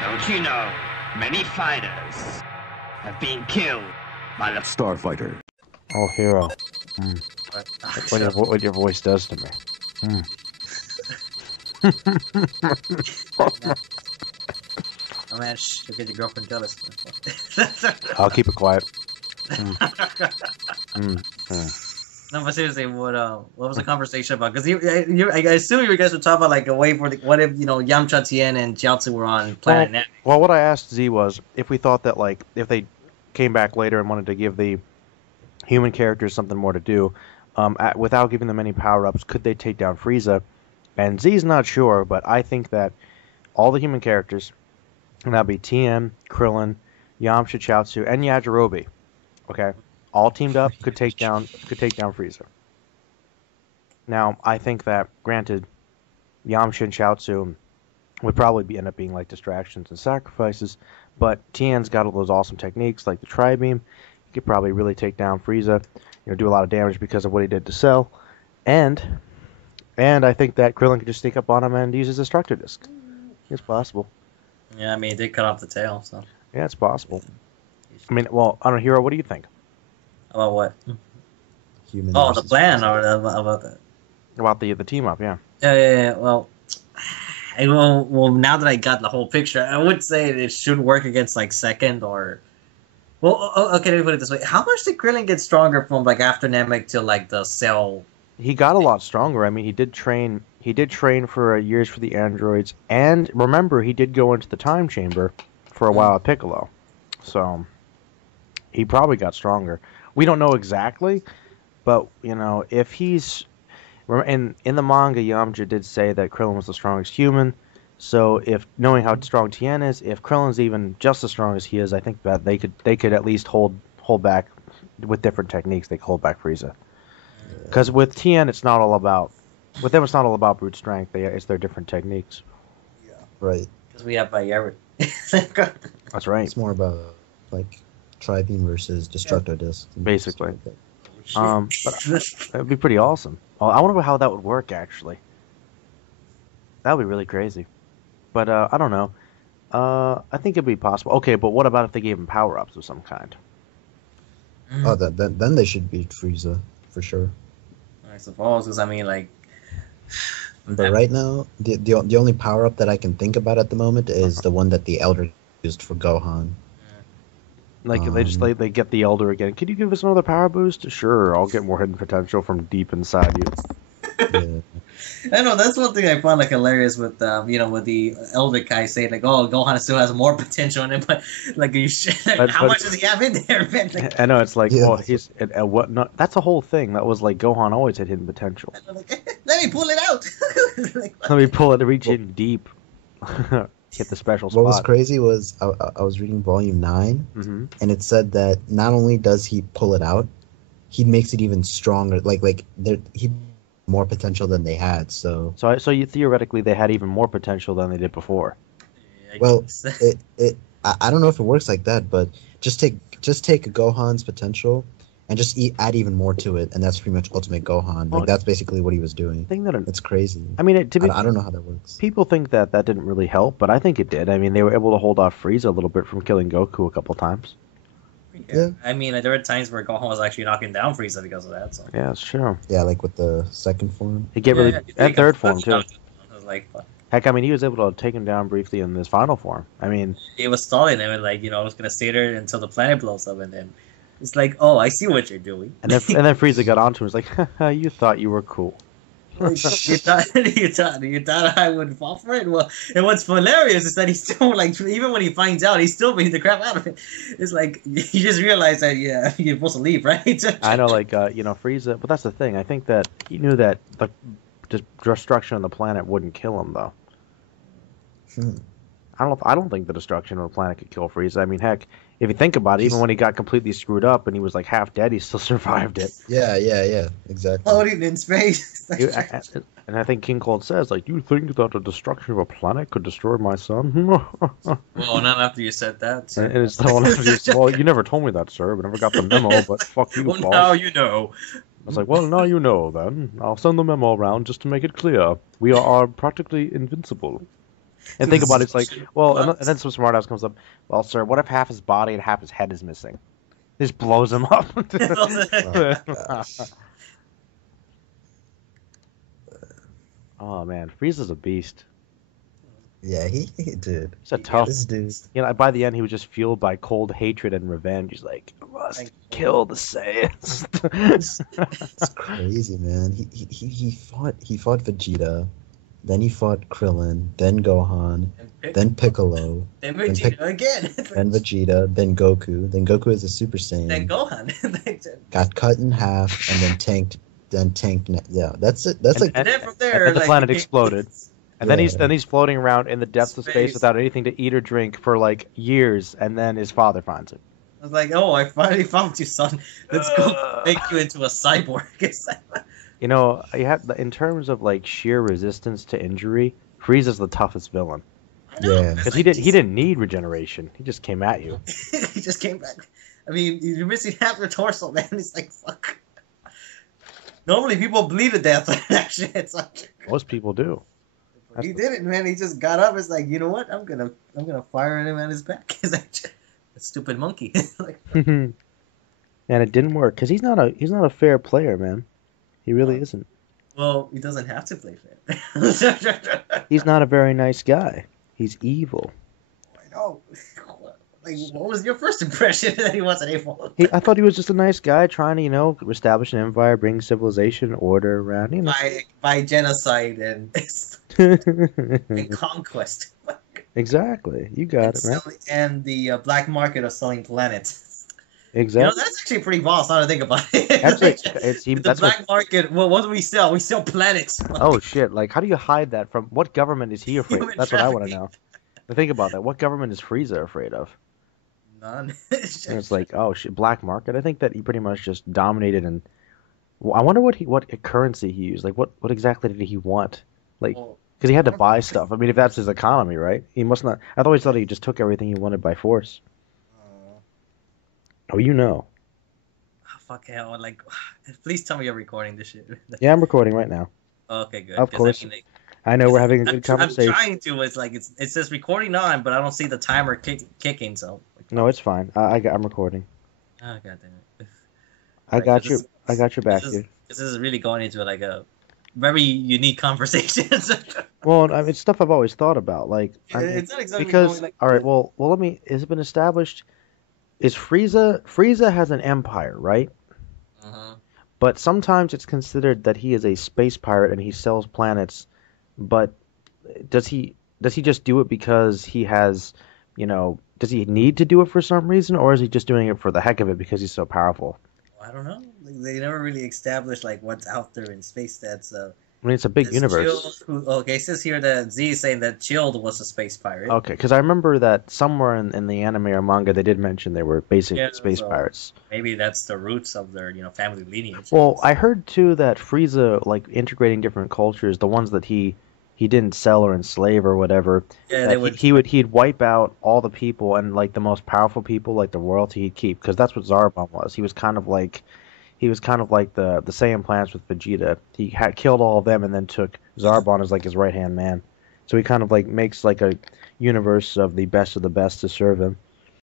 Don't you know, many fighters have been killed by the Starfighter. Oh, hero. What your voice does to me. Oh man, you'll get your girlfriend jealous. I'll keep it quiet. No, but seriously, what was the conversation about? Because I assume you guys were talking about like a way for what if Yamcha, Tien, and Chiaotzu were on Planet Namek. Well, what I asked Z was if we thought that like if they came back later and wanted to give the human characters something more to do, without giving them any power-ups, could they take down Frieza? And Z's not sure, but I think that all the human characters, and that'd be Tien, Krillen, Yamcha, Chiaotzu, and Yajirobe, okay, all teamed up could take down Frieza. Now, I think that, granted, Yamcha and Chiaotzu would probably end up being like distractions and sacrifices, but Tien's got all those awesome techniques like the Tri-Beam. He could probably really take down Frieza, do a lot of damage because of what he did to Cell, and I think that Krillen could just sneak up on him and use his Destructor Disc. It's possible. Yeah, I mean, it did cut off the tail, so. Yeah, it's possible. I mean, well, I don't know, Hero, what do you think? About what? Human the plan, or about that? About the team up, yeah. Yeah. Well, now that I got the whole picture, I would say it should work against like second or. Well, okay, let me put it this way: how much did Krillin get stronger from like after Namek to like the Cell? He got a lot stronger. I mean, he did train for years for the androids, and remember, he did go into the time chamber for a while at Piccolo, so he probably got stronger. We don't know exactly, but if he's in the manga, Yamcha did say that Krillin was the strongest human. So if knowing how strong Tien is, if Krillin's even just as strong as he is, I think that they could at least hold back with different techniques. They could hold back Frieza. Because with Tien, it's not all about brute strength. It's their different techniques. Yeah, right. Because we have Bayeri. That's right. It's more about like Tri-Beam versus Destructo Disc. Basically. But that'd be pretty awesome. Well, I wonder how that would work actually. That would be really crazy. But I don't know. I think it'd be possible. Okay, but what about if they gave him power-ups of some kind? Oh, then they should beat Frieza for sure. I suppose, because I mean, like. But right now, the only power-up that I can think about at the moment is the one that the Elder used for Gohan. Like they get the Elder again. Can you give us another power boost? Sure, I'll get more hidden potential from deep inside you. Yeah. I know that's one thing I found like hilarious with with the Elder guy saying like, "Oh, Gohan still has more potential in it," but like, how much does he have in there, man? Like, I know it's like, yeah. well, he's what? Not that's a whole thing. That was like Gohan always had hidden potential. Let me pull it out. Let me pull it, reach in deep, hit the special spot. What was crazy was I was reading Volume 9, and it said that not only does he pull it out, he makes it even stronger. Like he more potential than they had. So you theoretically they had even more potential than they did before. Well, I don't know if it works like that, but just take Gohan's potential and just add even more to it, and that's pretty much Ultimate Gohan. Like that's basically what he was doing. It's crazy. I mean, I don't know how that works. People think that didn't really help, but I think it did. I mean, they were able to hold off Frieza a little bit from killing Goku a couple times. Yeah. I mean, there were times where Gohan was actually knocking down Frieza because of that. So. Yeah, it's true. Yeah, like with the second form. He and third form too. Like, heck, I mean, he was able to take him down briefly in his final form. I mean, he was stalling him and like, I was gonna stay there until the planet blows up, and then it's like, oh, I see what you're doing. And then Frieza got onto him. He was like, you thought you were cool. you thought I would fall for it? Well, and what's hilarious is that he's still like, even when he finds out, he's still beating the crap out of it. It's like you just realize that you're supposed to leave, right? I know, like Frieza, but that's the thing. I think that he knew that the destruction of the planet wouldn't kill him, though. I don't think the destruction of the planet could kill Frieza. I mean, heck, if you think about it, even when he got completely screwed up and he was like half dead, he still survived it. Yeah, exactly. Floating in space. And I think King Cold says, like, you think that the destruction of a planet could destroy my son? Well, not after you said that. And it's the one after well, you never told me that, sir. But never got the memo, but fuck you, well, boss. now you know. I was like, well, now you know, then. I'll send the memo around just to make it clear. We are practically invincible. And think about it, it's like, well, and then some smart ass comes up. Well, sir, what if half his body and half his head is missing? Just blows him up. Oh man, Frieza's a beast. Yeah, he did. He's a tough. This dude. You know, by the end, he was just fueled by cold hatred and revenge. He's like, I must kill the Saiyans. It's crazy, man. He fought Vegeta, then he fought Krillin, then Gohan, then Piccolo, then Vegeta again, then Vegeta, then Goku. Then Goku is a Super Saiyan. Then Gohan Got cut in half and then tanked. Yeah, that's it. That's and then from there, and then the planet exploded. And Yeah. then he's floating around in the depths of space without anything to eat or drink for like years, and then his father finds him. I was like, "Oh, I finally found you, son. Let's go make you into a cyborg." You know, in terms of like sheer resistance to injury, Frieza's the toughest villain. Yeah. Because he didn't need regeneration. He just came at you. He just came back. I mean, you're missing half your torso, man. It's like, fuck. Normally, people bleed to death on that shit. It's like, Most people do. he didn't, man. He just got up. It's like, you know what? I'm gonna fire him at his back. It's like, that stupid monkey. Like, And it didn't work because he's not a fair player, man. He really isn't. well, he doesn't have to play fair. He's not a very nice guy. He's evil. I know. Like, what was your first impression that he wasn't able? I thought he was just a nice guy trying to, establish an empire, bring civilization, order around, By genocide and conquest. Exactly. You got it, man. And the black market of selling planets. Exactly. That's actually pretty boss. Now to think about it. The black market. What do we sell? We sell planets. Oh shit! Like, how do you hide that from? What government is he afraid of? That's what I want to know. Think about that. What government is Frieza afraid of? None. And it's like, oh shit, black market. I think that he pretty much just dominated, and I wonder what currency he used. Like, what exactly did he want? Like, because he had to buy stuff. I mean, if that's his economy, right? He must not. I always thought he just took everything he wanted by force. Oh, you know. Oh, fuck hell! Like, please tell me you're recording this shit. Yeah, I'm recording right now. Okay, good. Of course. I know we're having a good conversation. I'm trying to. It's like it says recording on, but I don't see the timer kicking. So. No, it's fine. I'm recording. Oh god damn it! I got your back, dude. This is really going into like a very unique conversation. Well, I mean, it's stuff I've always thought about. Like, it's not exactly because going like, all right, well, let me. Has it been established? Is Frieza has an empire, right? But sometimes it's considered that he is a space pirate and he sells planets. But does he just do it because he has, does he need to do it for some reason, or is he just doing it for the heck of it because he's so powerful? I don't know. They never really established like what's out there in space that's I mean, it's a big universe. It says here that Z is saying that Chilled was a space pirate. Okay, because I remember that somewhere in the anime or manga they did mention they were basic space pirates. Maybe that's the roots of their family lineage. Well, I heard too that Frieza, like integrating different cultures, the ones that he didn't sell or enslave or whatever. Yeah, he'd wipe out all the people and like the most powerful people, like the royalty, he'd keep, because that's what Zarbon was. He was kind of like the Saiyan planets with Vegeta. He had killed all of them and then took Zarbon as like his right hand man. So he kind of like makes like a universe of the best to serve him.